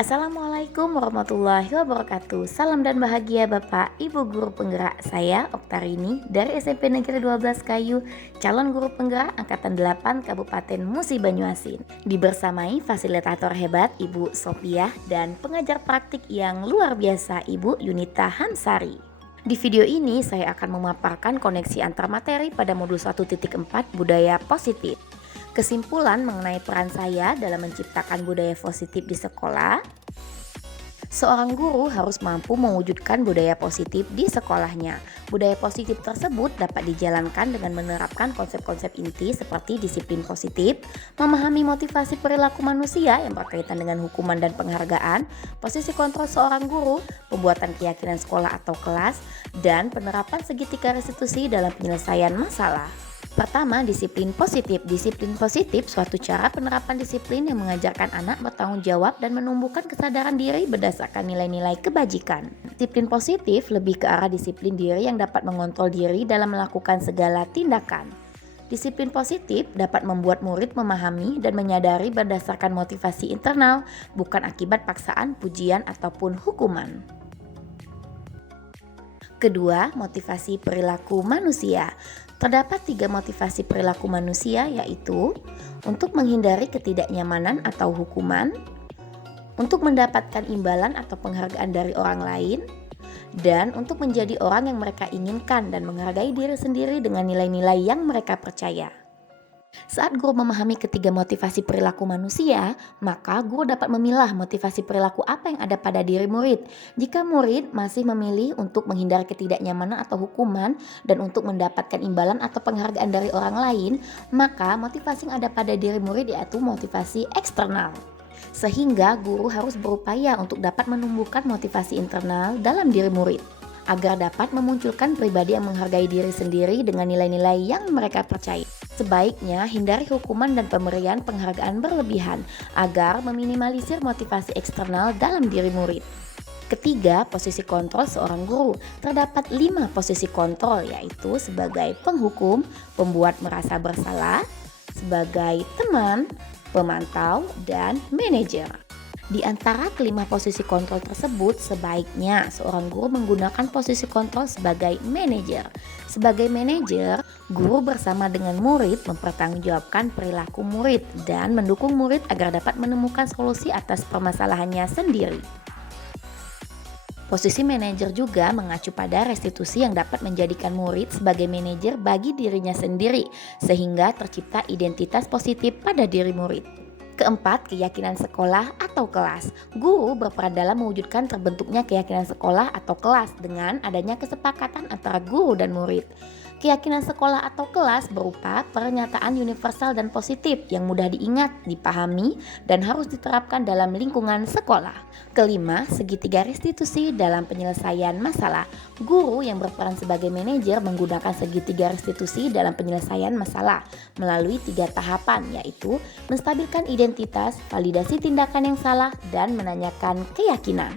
Assalamualaikum warahmatullahi wabarakatuh. Salam dan bahagia Bapak, Ibu guru penggerak. Saya Oktarini dari SMP Negeri 12 Kayu, calon guru penggerak angkatan 8 Kabupaten Musi Banyuasin. Dibersamai fasilitator hebat Ibu Sopiah dan pengajar praktik yang luar biasa Ibu Yunita Hamsari. Di video ini saya akan memaparkan koneksi antar materi pada modul 1.4 budaya positif. Kesimpulan mengenai peran saya dalam menciptakan budaya positif di sekolah. Seorang guru harus mampu mewujudkan budaya positif di sekolahnya. Budaya positif tersebut dapat dijalankan dengan menerapkan konsep-konsep inti seperti disiplin positif, memahami motivasi perilaku manusia yang berkaitan dengan hukuman dan penghargaan, posisi kontrol seorang guru, pembuatan keyakinan sekolah atau kelas, dan penerapan segitiga restitusi dalam penyelesaian masalah. Pertama, disiplin positif. Disiplin positif suatu cara penerapan disiplin yang mengajarkan anak bertanggung jawab dan menumbuhkan kesadaran diri berdasarkan nilai-nilai kebajikan. Disiplin positif lebih ke arah disiplin diri yang dapat mengontrol diri dalam melakukan segala tindakan. Disiplin positif dapat membuat murid memahami dan menyadari berdasarkan motivasi internal, bukan akibat paksaan, pujian, ataupun hukuman. Kedua, motivasi perilaku manusia. Terdapat 3 motivasi perilaku manusia, yaitu untuk menghindari ketidaknyamanan atau hukuman, untuk mendapatkan imbalan atau penghargaan dari orang lain, dan untuk menjadi orang yang mereka inginkan dan menghargai diri sendiri dengan nilai-nilai yang mereka percaya. Saat guru memahami ketiga motivasi perilaku manusia, maka guru dapat memilah motivasi perilaku apa yang ada pada diri murid. Jika murid masih memilih untuk menghindari ketidaknyamanan atau hukuman dan untuk mendapatkan imbalan atau penghargaan dari orang lain, maka motivasi yang ada pada diri murid yaitu motivasi eksternal. Sehingga guru harus berupaya untuk dapat menumbuhkan motivasi internal dalam diri murid, agar dapat memunculkan pribadi yang menghargai diri sendiri dengan nilai-nilai yang mereka percaya. Sebaiknya hindari hukuman dan pemberian penghargaan berlebihan agar meminimalisir motivasi eksternal dalam diri murid. Ketiga, posisi kontrol seorang guru. Terdapat 5 posisi kontrol, yaitu sebagai penghukum, pembuat merasa bersalah, sebagai teman, pemantau, dan manajer. Di antara kelima posisi kontrol tersebut, sebaiknya seorang guru menggunakan posisi kontrol sebagai manajer. Sebagai manajer, guru bersama dengan murid mempertanggungjawabkan perilaku murid dan mendukung murid agar dapat menemukan solusi atas permasalahannya sendiri. Posisi manajer juga mengacu pada restitusi yang dapat menjadikan murid sebagai manajer bagi dirinya sendiri, sehingga tercipta identitas positif pada diri murid. Keempat, keyakinan sekolah atau kelas. Guru berperan dalam mewujudkan terbentuknya keyakinan sekolah atau kelas dengan adanya kesepakatan antara guru dan murid. Keyakinan sekolah atau kelas berupa pernyataan universal dan positif yang mudah diingat, dipahami, dan harus diterapkan dalam lingkungan sekolah. Kelima, segitiga restitusi dalam penyelesaian masalah. Guru yang berperan sebagai manajer menggunakan segitiga restitusi dalam penyelesaian masalah melalui 3 tahapan, yaitu menstabilkan identitas, validasi tindakan yang salah, dan menanyakan keyakinan.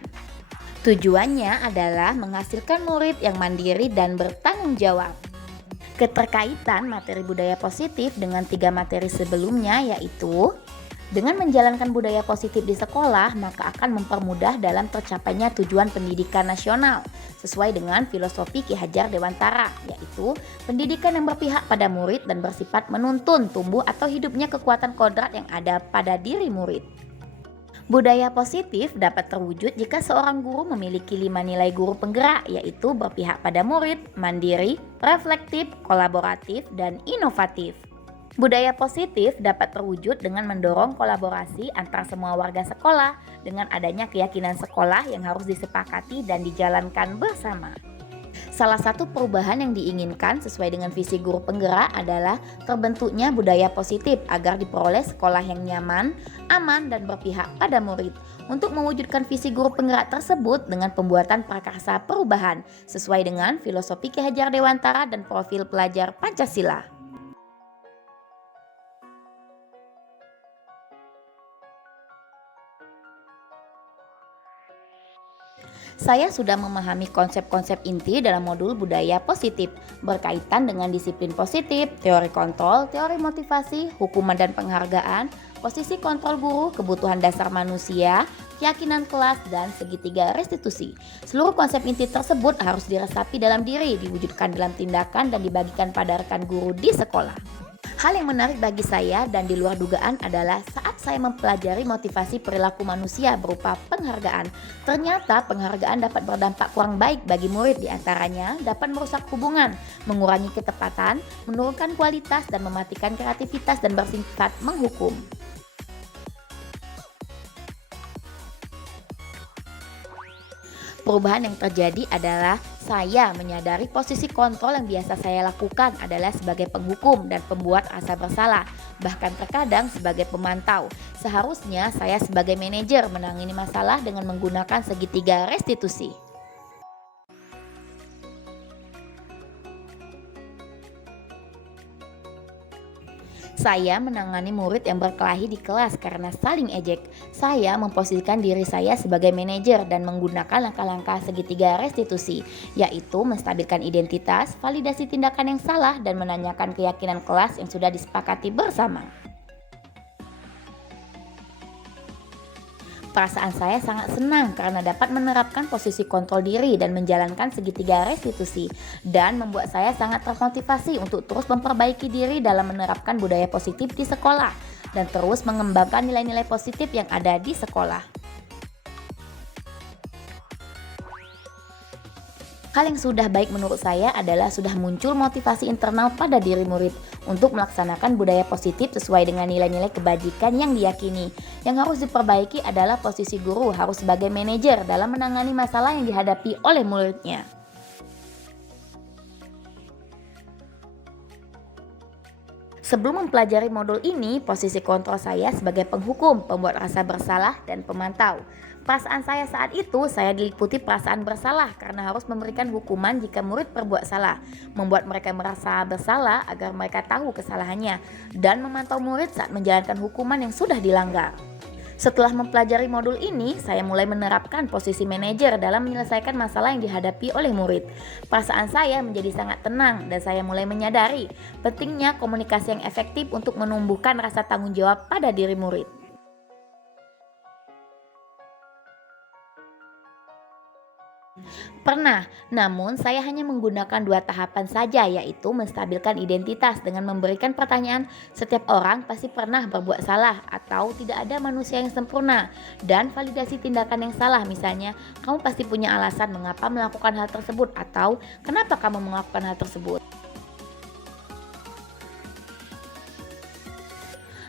Tujuannya adalah menghasilkan murid yang mandiri dan bertanggung jawab. Keterkaitan materi budaya positif dengan 3 materi sebelumnya, yaitu dengan menjalankan budaya positif di sekolah, maka akan mempermudah dalam tercapainya tujuan pendidikan nasional sesuai dengan filosofi Ki Hajar Dewantara, yaitu pendidikan yang berpihak pada murid dan bersifat menuntun tumbuh atau hidupnya kekuatan kodrat yang ada pada diri murid. Budaya positif dapat terwujud jika seorang guru memiliki 5 nilai guru penggerak, yaitu berpihak pada murid, mandiri, reflektif, kolaboratif, dan inovatif. Budaya positif dapat terwujud dengan mendorong kolaborasi antar semua warga sekolah dengan adanya keyakinan sekolah yang harus disepakati dan dijalankan bersama. Salah satu perubahan yang diinginkan sesuai dengan visi guru penggerak adalah terbentuknya budaya positif agar diperoleh sekolah yang nyaman, aman, dan berpihak pada murid. Untuk mewujudkan visi guru penggerak tersebut dengan pembuatan prakarsa perubahan sesuai dengan filosofi Ki Hajar Dewantara dan profil pelajar Pancasila. Saya sudah memahami konsep-konsep inti dalam modul budaya positif berkaitan dengan disiplin positif, teori kontrol, teori motivasi, hukuman dan penghargaan, posisi kontrol guru, kebutuhan dasar manusia, keyakinan kelas, dan segitiga restitusi. Seluruh konsep inti tersebut harus diresapi dalam diri, diwujudkan dalam tindakan, dan dibagikan pada rekan guru di sekolah. Hal yang menarik bagi saya dan di luar dugaan adalah saat saya mempelajari motivasi perilaku manusia berupa penghargaan. Ternyata penghargaan dapat berdampak kurang baik bagi murid, diantaranya dapat merusak hubungan, mengurangi ketepatan, menurunkan kualitas, dan mematikan kreativitas dan bersifat menghukum. Perubahan yang terjadi adalah saya menyadari posisi kontrol yang biasa saya lakukan adalah sebagai penghukum dan pembuat rasa bersalah, bahkan terkadang sebagai pemantau. Seharusnya saya sebagai manajer menangani masalah dengan menggunakan segitiga restitusi. Saya menangani murid yang berkelahi di kelas karena saling ejek. Saya memposisikan diri saya sebagai manajer dan menggunakan langkah-langkah segitiga restitusi, yaitu menstabilkan identitas, validasi tindakan yang salah, dan menanyakan keyakinan kelas yang sudah disepakati bersama. Perasaan saya sangat senang karena dapat menerapkan posisi kontrol diri dan menjalankan segitiga restitusi, dan membuat saya sangat termotivasi untuk terus memperbaiki diri dalam menerapkan budaya positif di sekolah dan terus mengembangkan nilai-nilai positif yang ada di sekolah. Hal yang sudah baik menurut saya adalah sudah muncul motivasi internal pada diri murid untuk melaksanakan budaya positif sesuai dengan nilai-nilai kebajikan yang diyakini. Yang harus diperbaiki adalah posisi guru harus sebagai manajer dalam menangani masalah yang dihadapi oleh muridnya. Sebelum mempelajari modul ini, posisi kontrol saya sebagai penghukum, pembuat rasa bersalah, dan pemantau. Perasaan saya saat itu, saya diliputi perasaan bersalah karena harus memberikan hukuman jika murid berbuat salah, membuat mereka merasa bersalah agar mereka tahu kesalahannya, dan memantau murid saat menjalankan hukuman yang sudah dilanggar. Setelah mempelajari modul ini, saya mulai menerapkan posisi manajer dalam menyelesaikan masalah yang dihadapi oleh murid. Perasaan saya menjadi sangat tenang dan saya mulai menyadari pentingnya komunikasi yang efektif untuk menumbuhkan rasa tanggung jawab pada diri murid. Pernah, namun saya hanya menggunakan dua tahapan saja, yaitu menstabilkan identitas dengan memberikan pertanyaan setiap orang pasti pernah berbuat salah atau tidak ada manusia yang sempurna, dan validasi tindakan yang salah, misalnya kamu pasti punya alasan mengapa melakukan hal tersebut atau kenapa kamu melakukan hal tersebut.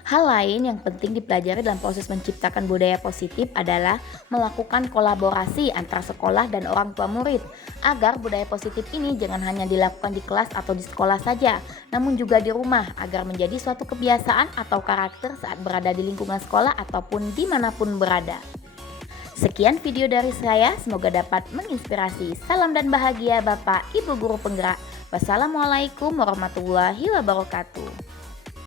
Hal lain yang penting dipelajari dalam proses menciptakan budaya positif adalah melakukan kolaborasi antara sekolah dan orang tua murid, agar budaya positif ini jangan hanya dilakukan di kelas atau di sekolah saja, namun juga di rumah agar menjadi suatu kebiasaan atau karakter saat berada di lingkungan sekolah ataupun dimanapun berada. Sekian video dari saya, semoga dapat menginspirasi. Salam dan bahagia Bapak Ibu Guru Penggerak. Wassalamualaikum warahmatullahi wabarakatuh.